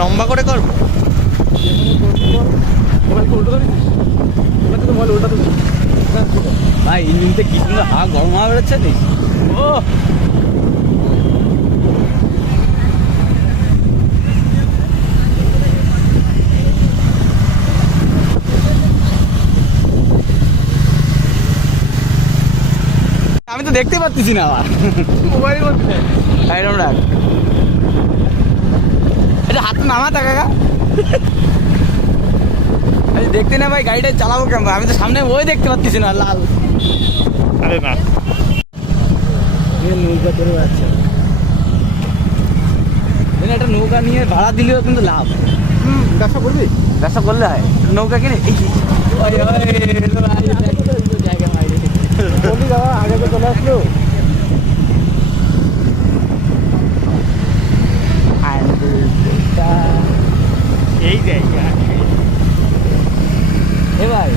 লম্বা করে করবো? ভাই ইঞ্জিনতে কি সুন্দর হাওয়া, গরম হাওয়া বেরোচ্ছে নি। ও আমি তো দেখতে পাচ্ছি না আবার মোবাইল করতে এটা হাত নামা তা কাকা। আমি দেখতে না ভাই, গাড়িটা চালাবো কেমন? আমি তো সামনে ওই দেখতে পাচ্ছি না, লাল। আরে না, নৌকা চলে যাচ্ছে, একটা নৌকা নিয়ে ভাড়া দিলেও কিন্তু লাভ। ব্যবসা করবি? ব্যবসা করলে হয়, নৌকা কিনে জায়গা আগে তো চলে আসলো। এই জায়গা এবার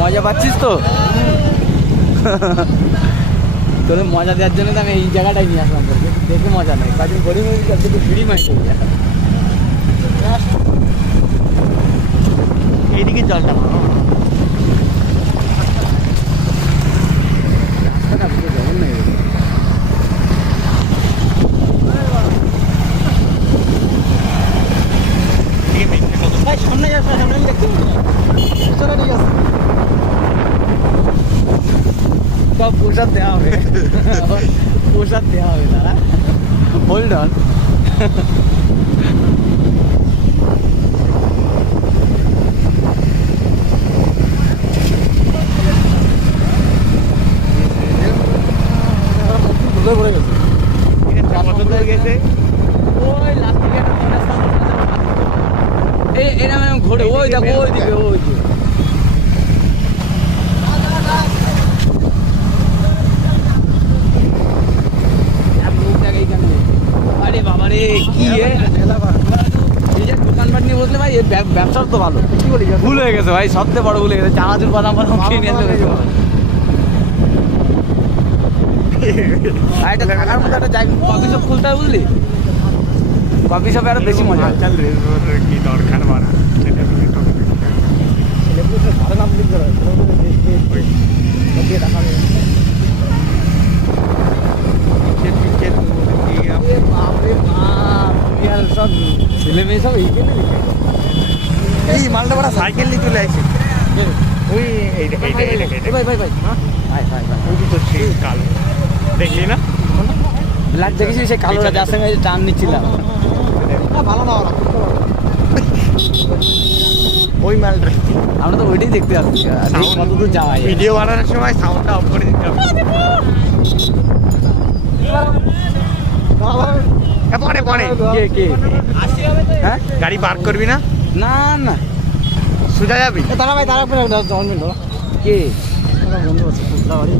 মজা পাচ্ছিস তো? তোদের মজা দেওয়ার জন্য তো আমি এই জায়গাটাই নিয়ে আসলাম, তোকে দেখে মজা নেই, কাজে গরিব ফ্রি মাইন্ড। এইদিকে জলটা ভালো রাস্তাটা পুরো জঘন্য হয়ে গেছে। ভাই সামনে যাস, সামনে আমি দেখতে পাচ্ছি না। চলে ঠিক আছে, সব প্রসাদ দেওয়া হবে, প্রসাদ দেওয়া হবে দাদা। Hold on. গেছে। ওই লাস্ট থেকে এরকম ঘোরে, ওই দেখো ওই দিকে, ওই দিকে। আরে বাবা রে, কি দোকানপাট নিয়ে বসলে ভাই ব্যবসার তো ভালো। কি বলি, ভুল হয়ে গেছে ভাই, সবচেয়ে বড় ভুল হয়ে গেছে। চানাচুর বাদাম বাদাম খেয়ে নিয়ে চলে গেছে। থাকার মতো একটা জায়গা, কফি শপ খুলতে হবে বুঝলি, কফি শপে আরো বেশি মজা। চাল কি দরকার বাড়া, সব ছেলে মেয়ে সব এইখানে এই মালটা বড় সাইকেল নিয়ে চলে আসছে। ওই ভাই ভাই ভাই ভাই ভাই ভাই ওই তো সেই কালো দেখলি না, ব্ল্যাক দেখেছি, সেই কালোটা যার সঙ্গে টান নিচ্ছিলাম। ভালো না ওই মালটা। আমরা তো ওইটাই দেখতে পাচ্ছি, কত দূর যাওয়া যায়। ভিডিও বানানোর সময় সাউন্ডটা অফ করে দিতে হবে। পরে পরে কে কে হ্যাঁ, গাড়ি পার্ক করবি না? না না সোজা যাবি? তারা ভাই, তারা কে বন্ধু আছে,